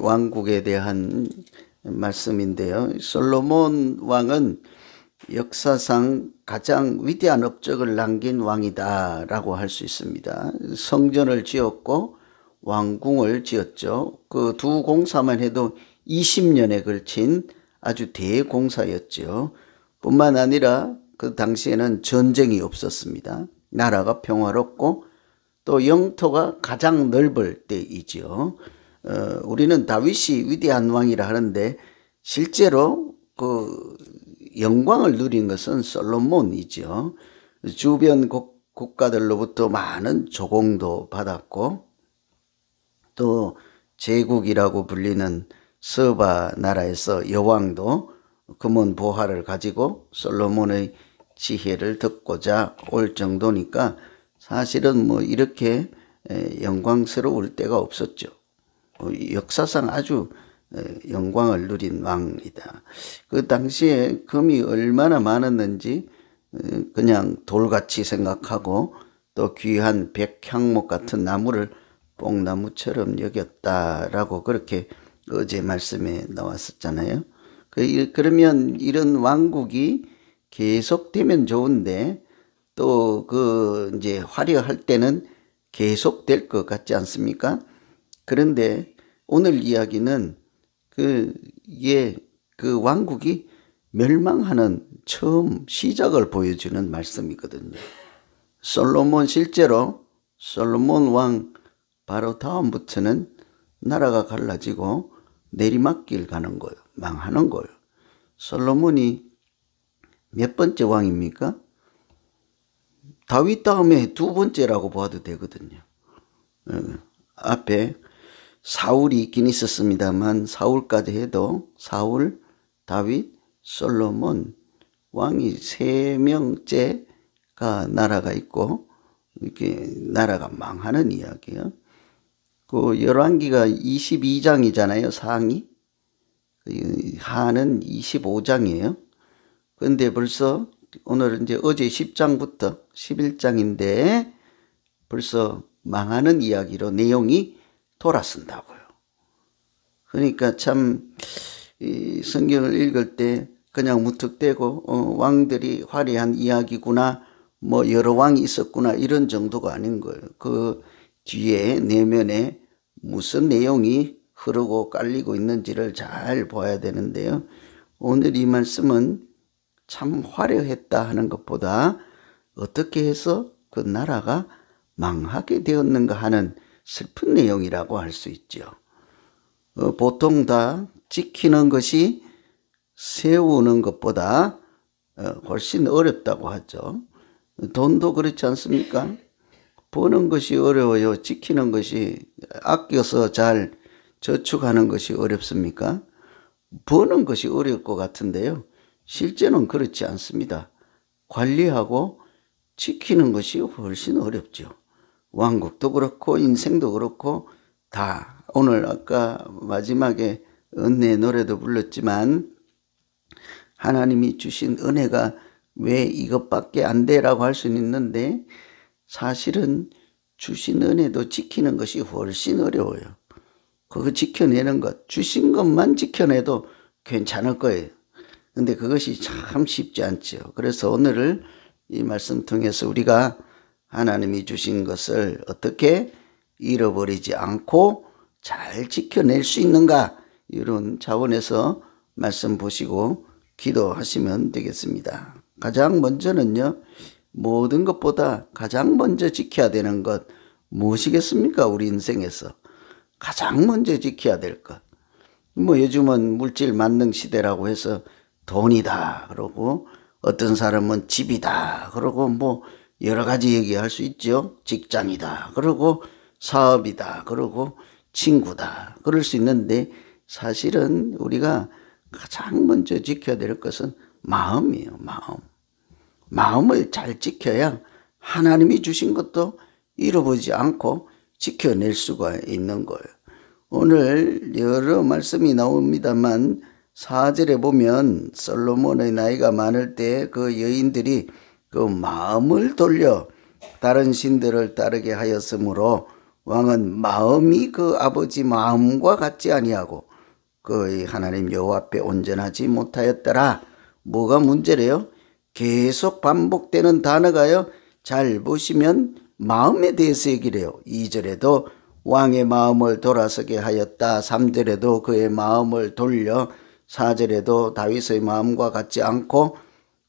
왕국에 대한 말씀인데요. 솔로몬 왕은 역사상 가장 위대한 업적을 남긴 왕이다라고 할 수 있습니다. 성전을 지었고 왕궁을 지었죠. 그 두 공사만 해도 20년에 걸친 아주 대공사였죠. 뿐만 아니라 그 당시에는 전쟁이 없었습니다. 나라가 평화롭고 또 영토가 가장 넓을 때이죠. 우리는 다윗이 위대한 왕이라 하는데 실제로 그 영광을 누린 것은 솔로몬이죠. 주변 국가들로부터 많은 조공도 받았고 또 제국이라고 불리는 서바 나라에서 여왕도 금원 보화를 가지고 솔로몬의 지혜를 듣고자 올 정도니까 사실은 뭐 이렇게 영광스러울 때가 없었죠. 역사상 아주 영광을 누린 왕이다. 그 당시에 금이 얼마나 많았는지 그냥 돌같이 생각하고 또 귀한 백향목 같은 나무를 뽕나무처럼 여겼다라고 그렇게 어제 말씀에 나왔었잖아요. 그러면 이런 왕국이 계속되면 좋은데 또 그 이제 화려할 때는 계속될 것 같지 않습니까? 그런데 오늘 이야기는 그 왕국이 멸망하는 처음 시작을 보여주는 말씀이거든요. 실제로 솔로몬 왕 바로 다음부터는 나라가 갈라지고 내리막길 가는 거예요. 망하는 거예요. 솔로몬이 몇 번째 왕입니까? 다윗 다음에 두 번째라고 봐도 되거든요. 앞에 사울이 있긴 있었습니다만 사울까지 해도 사울, 다윗, 솔로몬 왕이 세 명째가 나라가 있고 이렇게 나라가 망하는 이야기예요. 그 열왕기가 22장이잖아요. 상이. 하는 25장이에요. 그런데 벌써 오늘은 이제 어제 10장부터 11장인데 벌써 망하는 이야기로 내용이 돌아선다고요. 그러니까 참 이 성경을 읽을 때 그냥 무턱대고 왕들이 화려한 이야기구나, 뭐 여러 왕이 있었구나 이런 정도가 아닌 거예요. 그 뒤에 내면에 무슨 내용이 흐르고 깔리고 있는지를 잘 봐야 되는데요. 오늘 이 말씀은 참 화려했다 하는 것보다 어떻게 해서 그 나라가 망하게 되었는가 하는 슬픈 내용이라고 할 수 있죠. 보통 다 지키는 것이 세우는 것보다 훨씬 어렵다고 하죠. 돈도 그렇지 않습니까? 버는 것이 어려워요. 지키는 것이 아껴서 잘 저축하는 것이 어렵습니까? 버는 것이 어려울 것 같은데요. 실제는 그렇지 않습니다. 관리하고 지키는 것이 훨씬 어렵죠. 왕국도 그렇고 인생도 그렇고 다 오늘 아까 마지막에 은혜 노래도 불렀지만 하나님이 주신 은혜가 왜 이것밖에 안 돼라고 할 수는 있는데 사실은 주신 은혜도 지키는 것이 훨씬 어려워요. 그거 지켜내는 것, 주신 것만 지켜내도 괜찮을 거예요. 근데 그것이 참 쉽지 않죠. 그래서 오늘을 이 말씀 통해서 우리가 하나님이 주신 것을 어떻게 잃어버리지 않고 잘 지켜낼 수 있는가, 이런 차원에서 말씀 보시고 기도하시면 되겠습니다. 가장 먼저는요, 모든 것보다 가장 먼저 지켜야 되는 것 무엇이겠습니까? 우리 인생에서 가장 먼저 지켜야 될 것. 뭐 요즘은 물질 만능 시대라고 해서 돈이다 그러고 어떤 사람은 집이다 그러고 뭐 여러 가지 얘기할 수 있죠. 직장이다 그러고 사업이다 그러고 친구다 그럴 수 있는데 사실은 우리가 가장 먼저 지켜야 될 것은 마음이에요. 마음을 잘 지켜야 하나님이 주신 것도 잃어버리지 않고 지켜낼 수가 있는 거예요. 오늘 여러 말씀이 나옵니다만 4절에 보면 솔로몬의 나이가 많을 때 그 여인들이 그 마음을 돌려 다른 신들을 따르게 하였으므로 왕은 마음이 그 아버지 마음과 같지 아니하고 그 하나님 여호와 앞에 온전하지 못하였더라. 뭐가 문제래요? 계속 반복되는 단어가요. 잘 보시면 마음에 대해서 얘기를 해요. 2절에도 왕의 마음을 돌아서게 하였다. 3절에도 그의 마음을 돌려, 4절에도 다윗의 마음과 같지 않고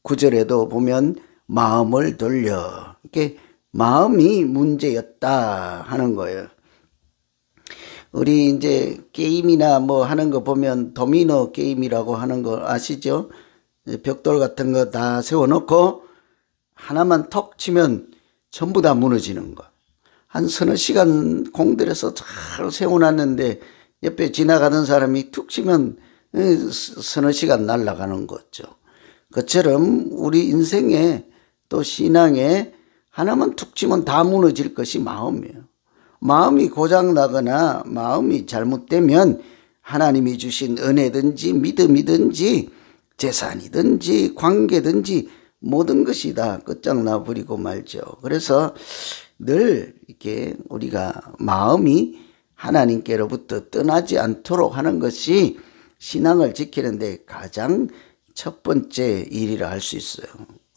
9절에도 보면 마음을 돌려. 이렇게 마음이 문제였다 하는 거예요. 우리 이제 게임이나 뭐 하는 거 보면 도미노 게임이라고 하는 거 아시죠? 벽돌 같은 거 다 세워놓고 하나만 턱 치면 전부 다 무너지는 거. 한 서너 시간 공들여서 잘 세워놨는데 옆에 지나가는 사람이 툭 치면 서너 시간 날아가는 거죠. 그처럼 우리 인생에 또 신앙에 하나만 툭 치면 다 무너질 것이 마음이에요. 마음이 고장나거나 마음이 잘못되면 하나님이 주신 은혜든지 믿음이든지 재산이든지 관계든지 모든 것이 다 끝장나 버리고 말죠. 그래서 늘 이렇게 우리가 마음이 하나님께로부터 떠나지 않도록 하는 것이 신앙을 지키는데 가장 첫 번째 일이라 할 수 있어요.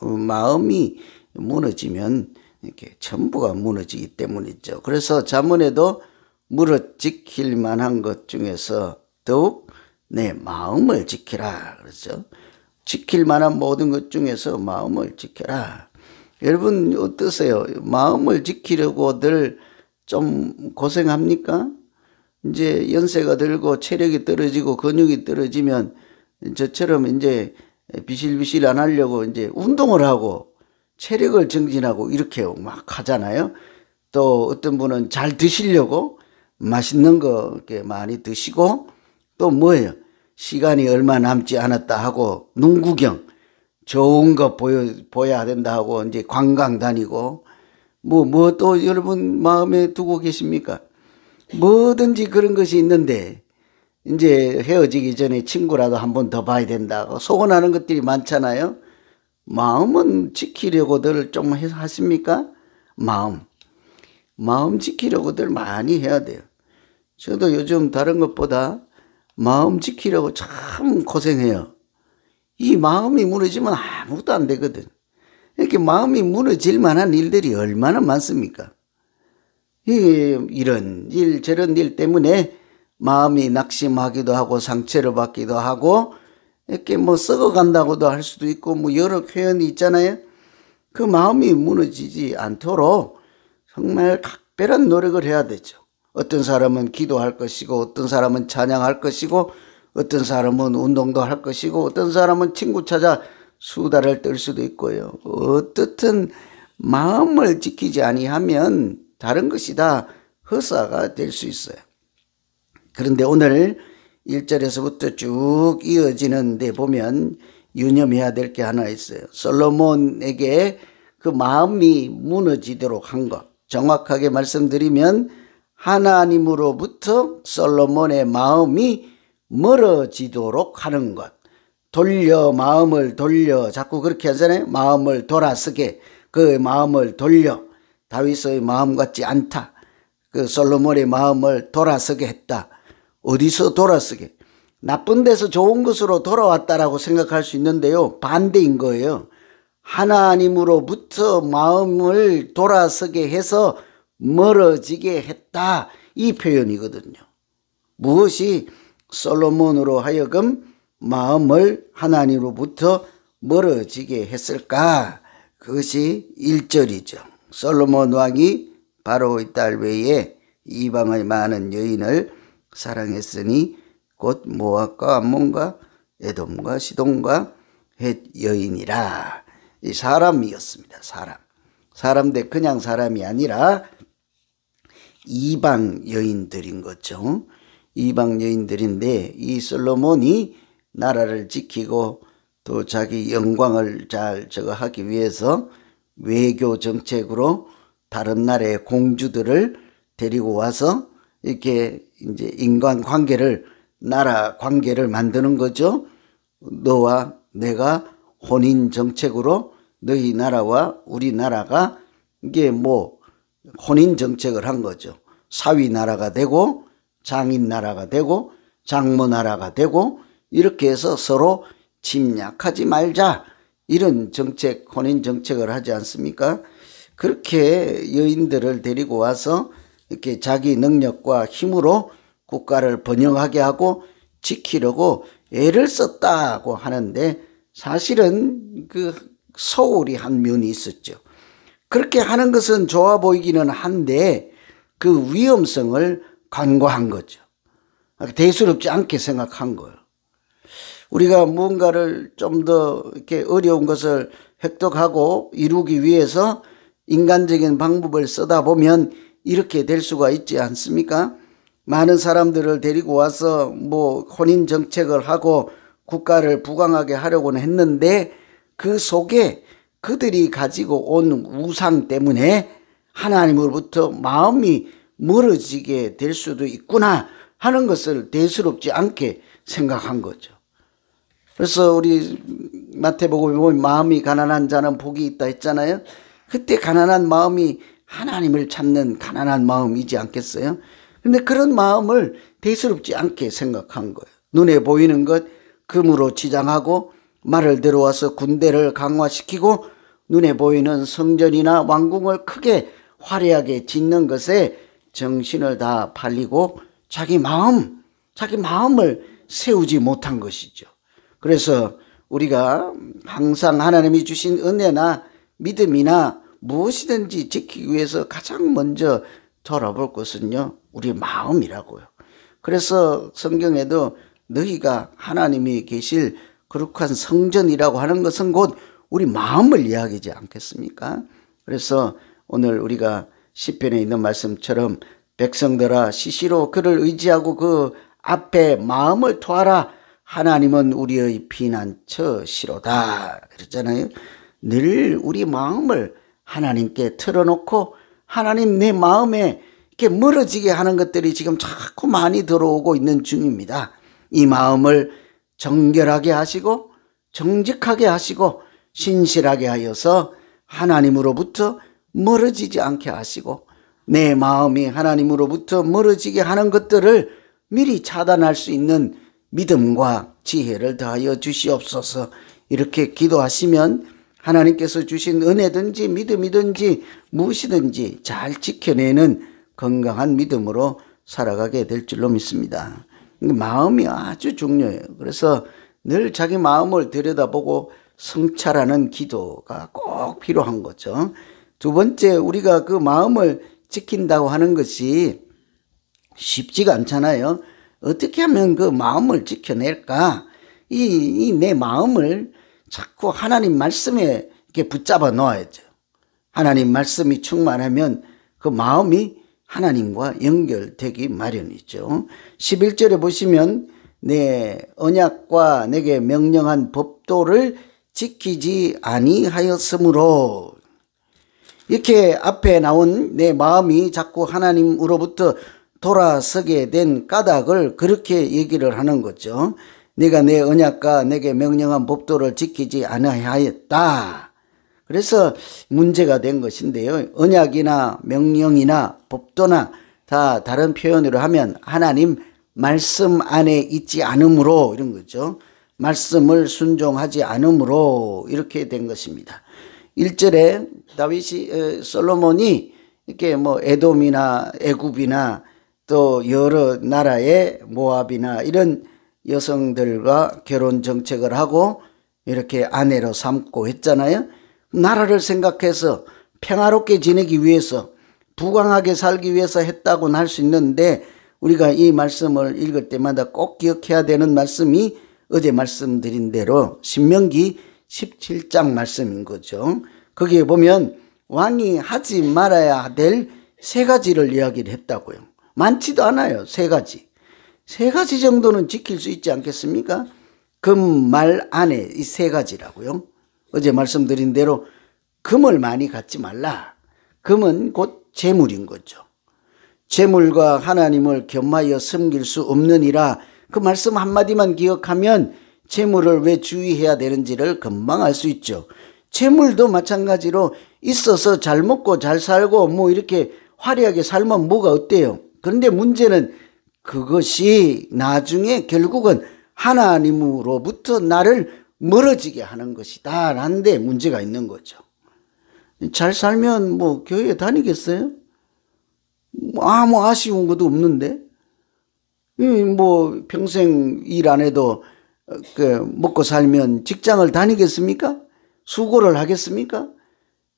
마음이 무너지면 이렇게 전부가 무너지기 때문이죠. 그래서 잠언에도 무릇 지킬 만한 것 중에서 더욱 내 마음을 지키라 그러죠. 지킬 만한 모든 것 중에서 마음을 지켜라. 여러분 어떠세요? 마음을 지키려고 늘 좀 고생합니까? 이제 연세가 들고 체력이 떨어지고 근육이 떨어지면 저처럼 이제 비실비실 안 하려고 이제 운동을 하고 체력을 증진하고 이렇게 막 하잖아요. 또 어떤 분은 잘 드시려고 맛있는 거 이렇게 많이 드시고 또 뭐예요? 시간이 얼마 남지 않았다 하고 눈 구경 좋은 거 보여야 된다 하고 이제 관광 다니고 뭐 또 여러분 마음에 두고 계십니까? 뭐든지 그런 것이 있는데 이제 헤어지기 전에 친구라도 한 번 더 봐야 된다고 소원하는 것들이 많잖아요. 마음은 지키려고들 좀 하십니까? 마음 지키려고들 많이 해야 돼요. 저도 요즘 다른 것보다 마음 지키려고 참 고생해요. 이 마음이 무너지면 아무것도 안 되거든. 이렇게 마음이 무너질 만한 일들이 얼마나 많습니까? 이런 일 저런 일 때문에 마음이 낙심하기도 하고 상처를 받기도 하고 이렇게 뭐 썩어간다고도 할 수도 있고 뭐 여러 표현이 있잖아요. 그 마음이 무너지지 않도록 정말 각별한 노력을 해야 되죠. 어떤 사람은 기도할 것이고 어떤 사람은 찬양할 것이고 어떤 사람은 운동도 할 것이고 어떤 사람은 친구 찾아 수다를 떨 수도 있고요. 어떻든 마음을 지키지 아니하면 다른 것이 다 허사가 될 수 있어요. 그런데 오늘 1절에서부터 쭉 이어지는 데 보면 유념해야 될 게 하나 있어요. 솔로몬에게 그 마음이 무너지도록 한 것. 정확하게 말씀드리면 하나님으로부터 솔로몬의 마음이 멀어지도록 하는 것. 마음을 돌려 자꾸 그렇게 하잖아요. 마음을 돌아서게 그 마음을 돌려 다윗의 마음 같지 않다. 그 솔로몬의 마음을 돌아서게 했다. 어디서 돌아서게? 나쁜 데서 좋은 것으로 돌아왔다라고 생각할 수 있는데요. 반대인 거예요. 하나님으로부터 마음을 돌아서게 해서 멀어지게 했다. 이 표현이거든요. 무엇이 솔로몬으로 하여금 마음을 하나님으로부터 멀어지게 했을까? 그것이 1절이죠. 솔로몬 왕이 바로의 딸 외에 이방의 많은 여인을 사랑했으니 곧 모압과 암몬과 에돔과 시돈과 헷 여인이라. 이 사람이었습니다. 사람인데 그냥 사람이 아니라 이방 여인들인 거죠. 이방 여인들인데 이 솔로몬이 나라를 지키고 또 자기 영광을 잘 하기 위해서 외교 정책으로 다른 나라의 공주들을 데리고 와서 이렇게 이제 인간 관계를 나라 관계를 만드는 거죠. 너와 내가 혼인 정책으로 너희 나라와 우리 나라가 이게 뭐 혼인 정책을 한 거죠. 사위 나라가 되고 장인 나라가 되고 장모 나라가 되고 이렇게 해서 서로 침략하지 말자, 이런 정책, 혼인 정책을 하지 않습니까? 그렇게 여인들을 데리고 와서 이렇게 자기 능력과 힘으로 국가를 번영하게 하고 지키려고 애를 썼다고 하는데, 사실은 그 소홀히 한 면이 있었죠. 그렇게 하는 것은 좋아 보이기는 한데 그 위험성을 간과한 거죠. 대수롭지 않게 생각한 거예요. 우리가 무언가를 좀 더 이렇게 어려운 것을 획득하고 이루기 위해서 인간적인 방법을 쓰다 보면 이렇게 될 수가 있지 않습니까? 많은 사람들을 데리고 와서 혼인 정책을 하고 국가를 부강하게 하려고는 했는데 그 속에 그들이 가지고 온 우상 때문에 하나님으로부터 마음이 멀어지게 될 수도 있구나 하는 것을 대수롭지 않게 생각한 거죠. 그래서 우리 마태복음에 보면 마음이 가난한 자는 복이 있다 했잖아요. 그때 가난한 마음이 하나님을 찾는 가난한 마음이지 않겠어요? 그런데 그런 마음을 대수롭지 않게 생각한 거예요. 눈에 보이는 것 금으로 치장하고 말을 들어와서 군대를 강화시키고 눈에 보이는 성전이나 왕궁을 크게 화려하게 짓는 것에 정신을 다 팔리고 자기 마음을 세우지 못한 것이죠. 그래서 우리가 항상 하나님이 주신 은혜나 믿음이나 무엇이든지 지키기 위해서 가장 먼저 돌아볼 것은요, 우리 마음이라고요. 그래서 성경에도 너희가 하나님이 계실 거룩한 성전이라고 하는 것은 곧 우리 마음을 이야기하지 않겠습니까? 그래서 오늘 우리가 시편에 있는 말씀처럼 백성들아 시시로 그를 의지하고 그 앞에 마음을 토하라. 하나님은 우리의 피난처시로다. 그랬잖아요. 늘 우리 마음을 하나님께 틀어놓고 하나님 내 마음에 이렇게 멀어지게 하는 것들이 지금 자꾸 많이 들어오고 있는 중입니다. 이 마음을 정결하게 하시고 정직하게 하시고 신실하게 하여서 하나님으로부터 멀어지지 않게 하시고 내 마음이 하나님으로부터 멀어지게 하는 것들을 미리 차단할 수 있는 믿음과 지혜를 더하여 주시옵소서. 이렇게 기도하시면 하나님께서 주신 은혜든지 믿음이든지 무엇이든지 잘 지켜내는 건강한 믿음으로 살아가게 될 줄로 믿습니다. 마음이 아주 중요해요. 그래서 늘 자기 마음을 들여다보고 성찰하는 기도가 꼭 필요한 거죠. 두 번째, 우리가 그 마음을 지킨다고 하는 것이 쉽지가 않잖아요. 어떻게 하면 그 마음을 지켜낼까? 이 내 마음을 자꾸 하나님 말씀에 이렇게 붙잡아 놓아야죠. 하나님 말씀이 충만하면 그 마음이 하나님과 연결되기 마련이죠. 11절에 보시면 내 언약과 내게 명령한 법도를 지키지 아니하였으므로, 이렇게 앞에 나온 내 마음이 자꾸 하나님으로부터 돌아서게 된 까닭을 그렇게 얘기를 하는 거죠. 내가 내 언약과 내게 명령한 법도를 지키지 아니하였다. 그래서 문제가 된 것인데요. 언약이나 명령이나 법도나 다 다른 표현으로 하면 하나님 말씀 안에 있지 않으므로, 이런 거죠. 말씀을 순종하지 않으므로 이렇게 된 것입니다. 1절에 솔로몬이 이렇게 에돔이나 애굽이나 또 여러 나라의 모압이나 이런 여성들과 결혼 정책을 하고 이렇게 아내로 삼고 했잖아요. 나라를 생각해서 평화롭게 지내기 위해서 부강하게 살기 위해서 했다고는 할 수 있는데, 우리가 이 말씀을 읽을 때마다 꼭 기억해야 되는 말씀이 어제 말씀드린 대로 신명기 17장 말씀인 거죠. 거기에 보면 왕이 하지 말아야 될 3가지를 이야기를 했다고요. 많지도 않아요. 3가지. 3가지 정도는 지킬 수 있지 않겠습니까? 금, 말, 아내, 이 3가지라고요. 어제 말씀드린 대로 금을 많이 갖지 말라. 금은 곧 재물인 거죠. 재물과 하나님을 겸하여 섬길 수 없느니라. 그 말씀 한마디만 기억하면 재물을 왜 주의해야 되는지를 금방 알 수 있죠. 재물도 마찬가지로 있어서 잘 먹고 잘 살고 이렇게 화려하게 살면 뭐가 어때요? 그런데 문제는 그것이 나중에 결국은 하나님으로부터 나를 멀어지게 하는 것이다 라는 데 문제가 있는 거죠. 잘 살면 뭐 교회 다니겠어요? 아무 아쉬운 것도 없는데, 뭐 평생 일 안 해도 먹고 살면 직장을 다니겠습니까? 수고를 하겠습니까?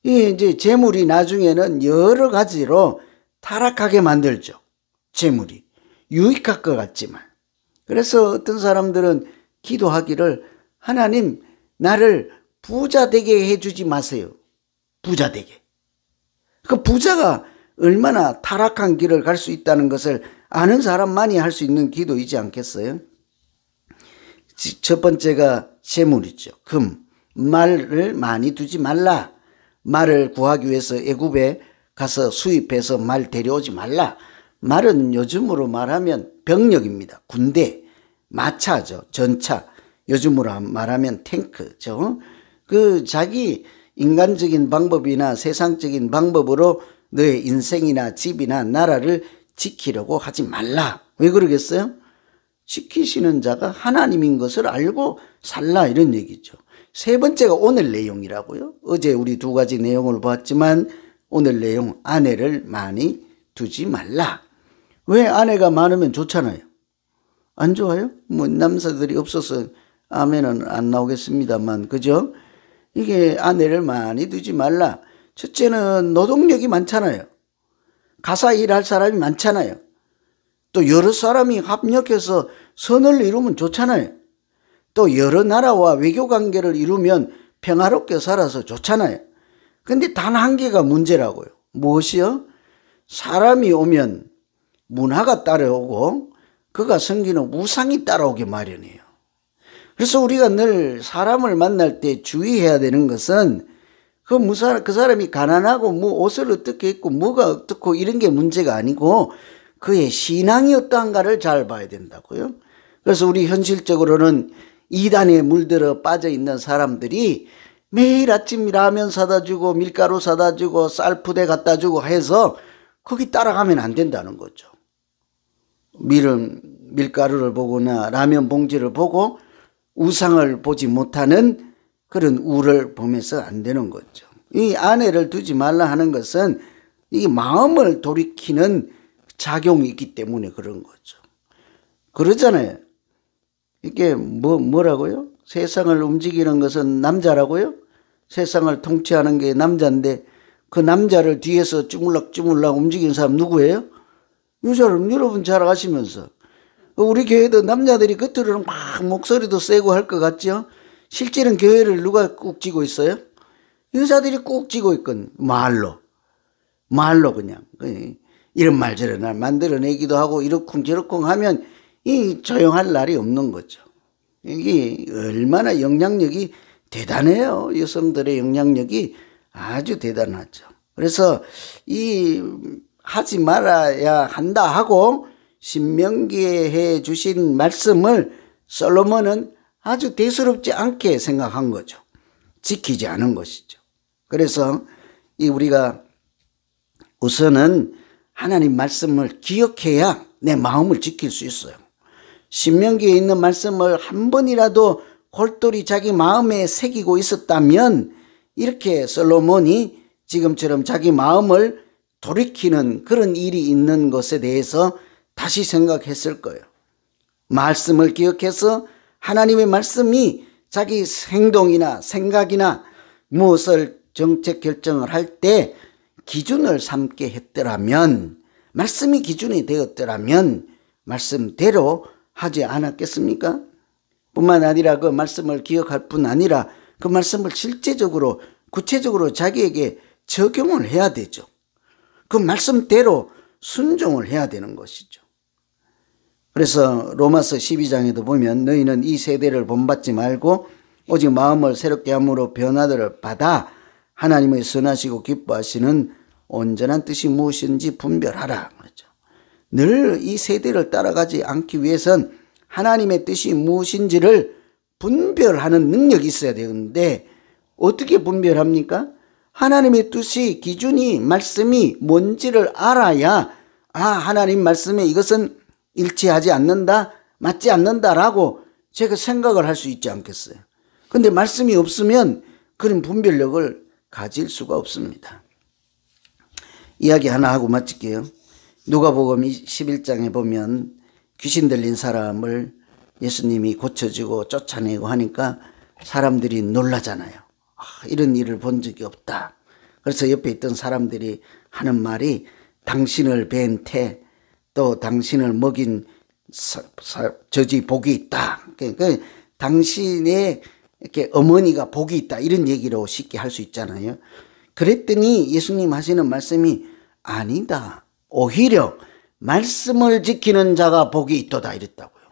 이제 재물이 나중에는 여러 가지로 타락하게 만들죠. 재물이 유익할 것 같지만. 그래서 어떤 사람들은 기도하기를, 하나님 나를 부자 되게 해주지 마세요. 부자 되게. 그 부자가 얼마나 타락한 길을 갈 수 있다는 것을 아는 사람만이 할 수 있는 기도이지 않겠어요? 첫 번째가 재물이죠. 금. 말을 많이 두지 말라. 말을 구하기 위해서 애굽에 가서 수입해서 말 데려오지 말라. 말은 요즘으로 말하면 병력입니다. 군대, 마차죠. 전차. 요즘으로 말하면 탱크죠. 자기 인간적인 방법이나 세상적인 방법으로 너의 인생이나 집이나 나라를 지키려고 하지 말라. 왜 그러겠어요? 지키시는 자가 하나님인 것을 알고 살라, 이런 얘기죠. 세 번째가 오늘 내용이라고요. 어제 우리 두 가지 내용을 봤지만 오늘 내용, 아내를 많이 두지 말라. 왜? 아내가 많으면 좋잖아요. 안 좋아요? 뭐 남자들이 없어서 아멘은 안 나오겠습니다만, 그죠? 이게 아내를 많이 두지 말라. 첫째는 노동력이 많잖아요. 가사 일할 사람이 많잖아요. 또 여러 사람이 합력해서 선을 이루면 좋잖아요. 또 여러 나라와 외교 관계를 이루면 평화롭게 살아서 좋잖아요. 근데 단 한 개가 문제라고요. 무엇이요? 사람이 오면 문화가 따라오고 그가 섬기는 우상이 따라오게 마련이에요. 그래서 우리가 늘 사람을 만날 때 주의해야 되는 것은 그 사람이 가난하고 뭐 옷을 어떻게 입고 뭐가 어떻고 이런 게 문제가 아니고 그의 신앙이 어떠한가를 잘 봐야 된다고요. 그래서 우리 현실적으로는 이단에 물들어 빠져 있는 사람들이 매일 아침 라면 사다 주고 밀가루 사다 주고 쌀 푸대 갖다 주고 해서 거기 따라가면 안 된다는 거죠. 밀가루를 보거나 라면 봉지를 보고 우상을 보지 못하는 그런 우를 보면서 안 되는 거죠. 이 아내를 두지 말라 하는 것은 이 마음을 돌이키는 작용이 있기 때문에 그런 거죠. 그러잖아요. 이게 뭐라고요? 세상을 움직이는 것은 남자라고요? 세상을 통치하는 게 남자인데 그 남자를 뒤에서 쭈물락쭈물락 움직이는 사람 누구예요? 여러분 잘 아시면서. 우리 교회도 남자들이 겉으로는 막 목소리도 세고 할 것 같죠? 실제는 교회를 누가 꾹 쥐고 있어요? 여자들이 꾹 쥐고 있건 말로 그냥 이런 말 저런 말 만들어내기도 하고 이러쿵저러쿵 하면 이 조용할 날이 없는 거죠. 이게 얼마나 영향력이 대단해요. 여성들의 영향력이 아주 대단하죠. 그래서 이 하지 말아야 한다 하고 신명기에 해 주신 말씀을 솔로몬은 아주 대수롭지 않게 생각한 거죠. 지키지 않은 것이죠. 그래서 우리가 우선은 하나님 말씀을 기억해야 내 마음을 지킬 수 있어요. 신명기에 있는 말씀을 한 번이라도 골똘히 자기 마음에 새기고 있었다면 이렇게 솔로몬이 지금처럼 자기 마음을 돌이키는 그런 일이 있는 것에 대해서 다시 생각했을 거예요. 말씀을 기억해서 하나님의 말씀이 자기 행동이나 생각이나 무엇을 정책 결정을 할 때 기준을 삼게 했더라면, 말씀이 기준이 되었더라면 말씀대로 하지 않았겠습니까? 뿐만 아니라 그 말씀을 기억할 뿐 아니라 그 말씀을 실제적으로 구체적으로 자기에게 적용을 해야 되죠. 그 말씀대로 순종을 해야 되는 것이죠. 그래서 로마서 12장에도 보면 너희는 이 세대를 본받지 말고 오직 마음을 새롭게 함으로 변화를 받아 하나님의 선하시고 기뻐하시는 온전한 뜻이 무엇인지 분별하라. 늘 이 세대를 따라가지 않기 위해선 하나님의 뜻이 무엇인지를 분별하는 능력이 있어야 되는데 어떻게 분별합니까? 하나님의 뜻이 기준이 말씀이 뭔지를 알아야 하나님 말씀에 이것은 일치하지 않는다, 맞지 않는다라고 제가 생각을 할 수 있지 않겠어요? 근데 말씀이 없으면 그런 분별력을 가질 수가 없습니다. 이야기 하나 하고 마칠게요. 누가복음 11장에 보면 귀신 들린 사람을 예수님이 고쳐주고 쫓아내고 하니까 사람들이 놀라잖아요. 이런 일을 본 적이 없다. 그래서 옆에 있던 사람들이 하는 말이 당신을 뵌 태, 또 당신을 먹인 저지 복이 있다. 그러니까 당신의 이렇게 어머니가 복이 있다. 이런 얘기로 쉽게 할 수 있잖아요. 그랬더니 예수님 하시는 말씀이 아니다. 오히려 말씀을 지키는 자가 복이 있도다 이랬다고요.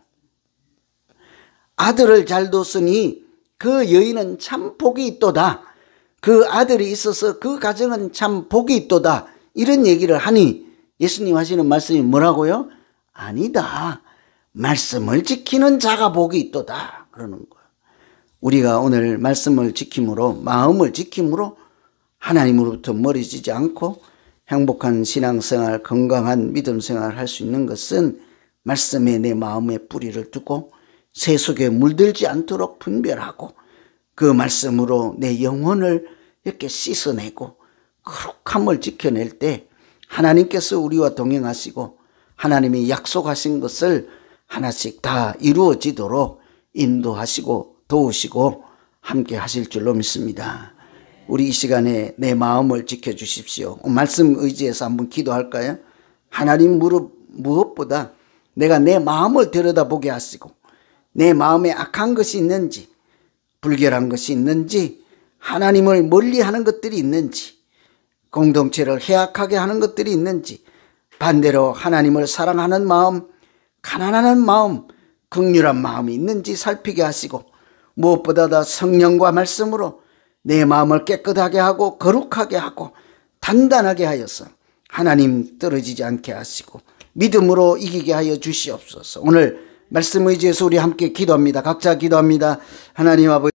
아들을 잘 뒀으니 그 여인은 참 복이 있도다. 그 아들이 있어서 그 가정은 참 복이 있도다. 이런 얘기를 하니 예수님 하시는 말씀이 뭐라고요? 아니다. 말씀을 지키는 자가 복이 있도다. 그러는 거예요. 우리가 오늘 말씀을 지킴으로, 마음을 지킴으로 하나님으로부터 멀어지지 않고 행복한 신앙생활, 건강한 믿음생활을 할 수 있는 것은 말씀에 내 마음에 뿌리를 두고 세속에 물들지 않도록 분별하고 그 말씀으로 내 영혼을 이렇게 씻어내고 거룩함을 지켜낼 때 하나님께서 우리와 동행하시고 하나님이 약속하신 것을 하나씩 다 이루어지도록 인도하시고 도우시고 함께 하실 줄로 믿습니다. 우리 이 시간에 내 마음을 지켜주십시오. 말씀 의지해서 한번 기도할까요? 하나님 무엇보다 내가 내 마음을 들여다보게 하시고 내 마음에 악한 것이 있는지, 불결한 것이 있는지, 하나님을 멀리하는 것들이 있는지, 공동체를 해악하게 하는 것들이 있는지, 반대로 하나님을 사랑하는 마음, 가난한 마음, 긍휼한 마음이 있는지 살피게 하시고 무엇보다 더 성령과 말씀으로 내 마음을 깨끗하게 하고 거룩하게 하고 단단하게 하여서 하나님 떨어지지 않게 하시고 믿음으로 이기게 하여 주시옵소서. 오늘 말씀 의지해서 우리 함께 기도합니다. 각자 기도합니다. 하나님 아버지